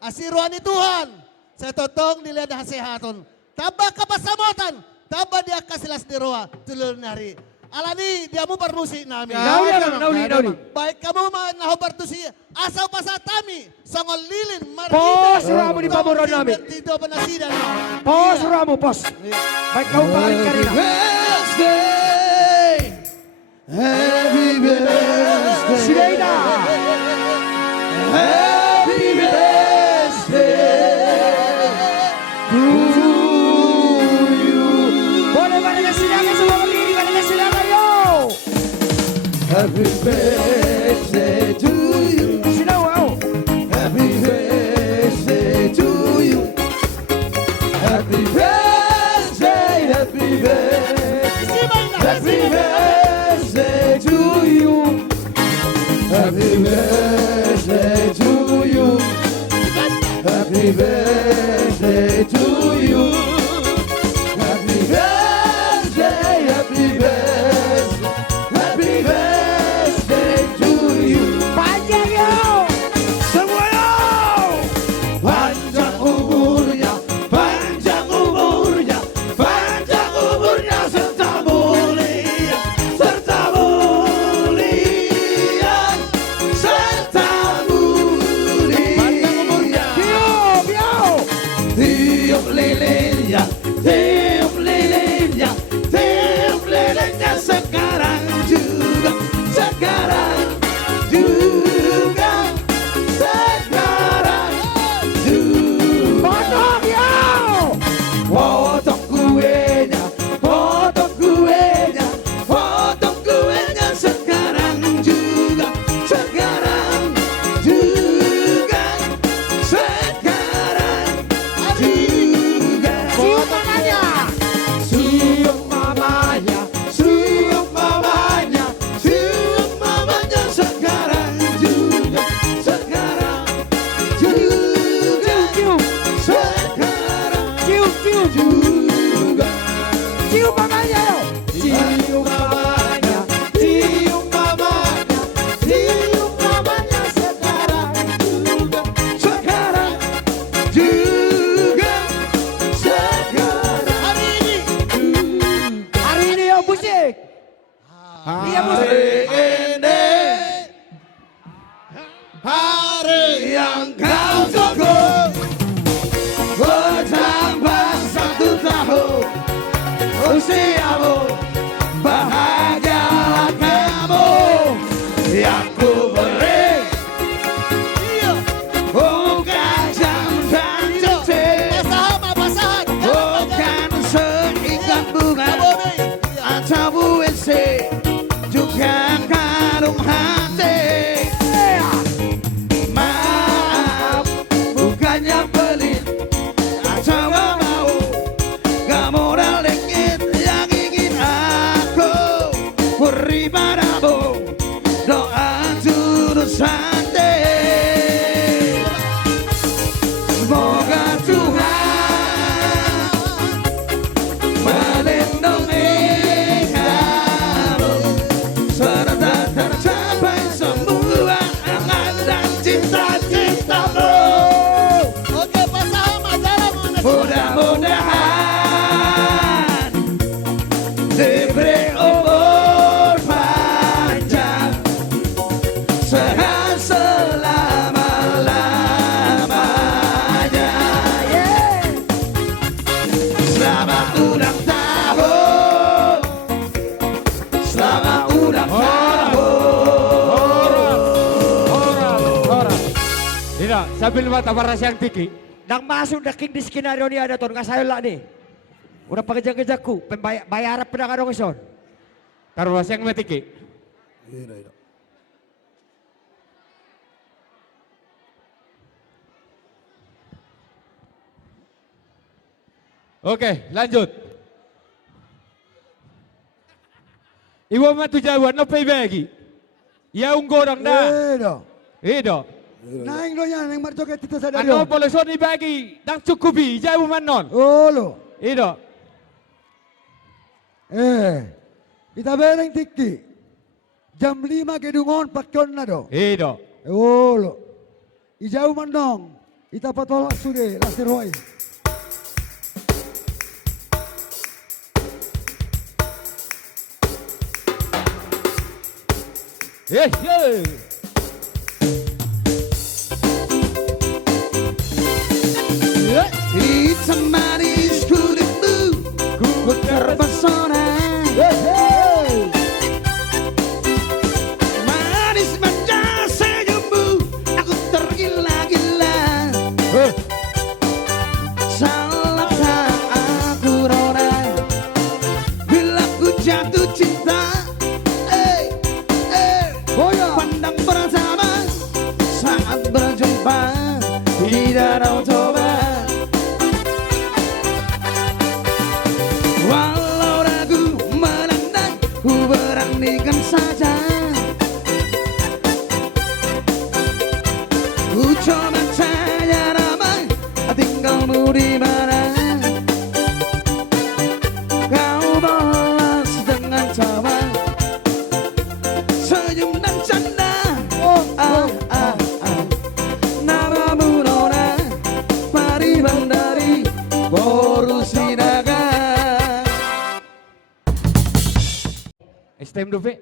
asiruan ni Tuhan. Sa totong nila na hasehaton. Taba kapasamutan. Taba dia kasilas di roa. Tulur nari. Alani, dia mo parmusi namin. Nauli. Baik kamu nahobar tu si asaw pasatami. Sangol lilin. Pos, ramo di paboran namin. Dito pa nasidan. Pos, ramo, pos. Baik kau balik ka rin. Happy birthday. Sineida. Happy birthday to you. Boleh balik na silakan semua berdiri. Balik na silakan yo. Happy birthday to you. Sinaw. Happy birthday to you. Happy birthday, happy birthday. Happy birthday to you. Happy birthday to you. Happy birthday to you. Happy birthday, happy birthday. Happy birthday to you. Panjang yo. Semua yo. Panjang umurnya, panjang umurnya, panjang umurnya serta mulia, serta mulia, serta mulia. Panjang umurnya. Tiup lilinnya, tiup lilinnya, tiup lilinnya sekarang juga, sekarang juga, sekarang juga. Potong yo. Potong kuenya, potong kuenya, potong kuenya sekarang juga, sekarang juga, sekarang juga. Cium tangannya. Cium mamanya, cium mamanya, cium mamanya sekarang juga, sekarang juga, Cium. sekarang Cium. juga. Cium tangannya yo. Cium mamanya, cium mamanya, cium mamanya sekarang juga, sekarang juga, sekarang. Hari ini yo musik. Iya musik. Ini hari yang kau tunggu, bertambah 1 tahun usiamu, bahagialah kamu yang ku beri. Bukan jam dan detik, Basahan. bukan seikat bunga atau puisi, juga kalung hati. Maaf, bukannya pelit atau mau, gak modal dikit yang ingin aku beri padamu doa tulus hati. Semoga Tuhan melindungi kamu serta tercapai semua angan dan cita-citamu. Oke, basahan acara mana? Mudah-mudahan diberi umur panjang, sehat selama-lamanya. Selamat ulang tahun, selamat ulang tahun. Tidak, sambil mata paras yang tinggi. Nang masuk daking di skenario ni ada ton kasayo lah ni. Udah pakeja-kejaku, bayar apa dah kadang ison. Tarwas yang metiki. Oke, lanjut. Ibu matu jawan no pay bagi. Ya unggorang dah. Ido. Naing lo yan, nang marjoket ito sa Ano polisyon ibagi dang cukupi jawu manon. Olo. Ido. Itabereng tiki. Jam 5 kedungon patkon na do. Ido. Olo. Ijaw manong. Ita patolak sudah, Lasir Roy. Yes, yes. Hitam manis kulitmu ku terpesona. Manis manja senyummu aku tergila-gila. Salahkah aku Rona bila ku jatuh cinta? Pandang bersama saat berjumpa di danau Toba. Walau ragu menandai, ku beranikan saja. Ku coba tanya ramai, tinggalmu di mana? Kau balas dengan tawa, senyum dan canda. Namamu Nona, Pariban dari Borusinaga. It's time to pay.